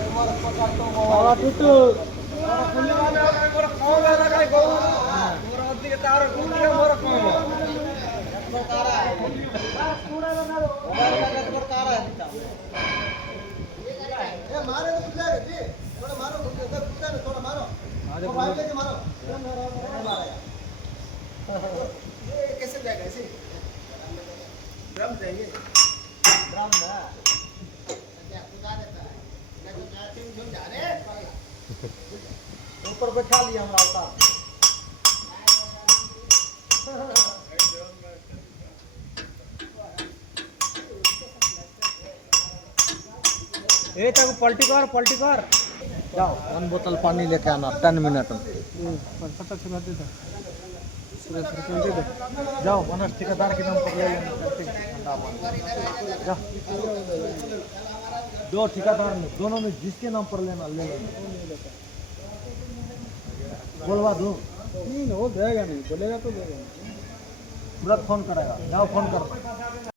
बाबा टुटू कैसे जाएगा ऐसे ड्रम चाहिए ड्रम ना ऊपर बैठा लिया हमारा उतार ए तब पलटी कर जाओ 1 बोतल पानी लेके आना 10 मिनट में पता चला दे जाओ मनोज ठेकेदार के नाम पर ले लेना जाओ 2 ठेकेदार में दोनों में जिसके नाम पर लेना ले लेना बोलवा दो नहीं हो जाएगा नहीं बोलेगा तो देगा तुरंत फोन करेगा जाओ फोन कर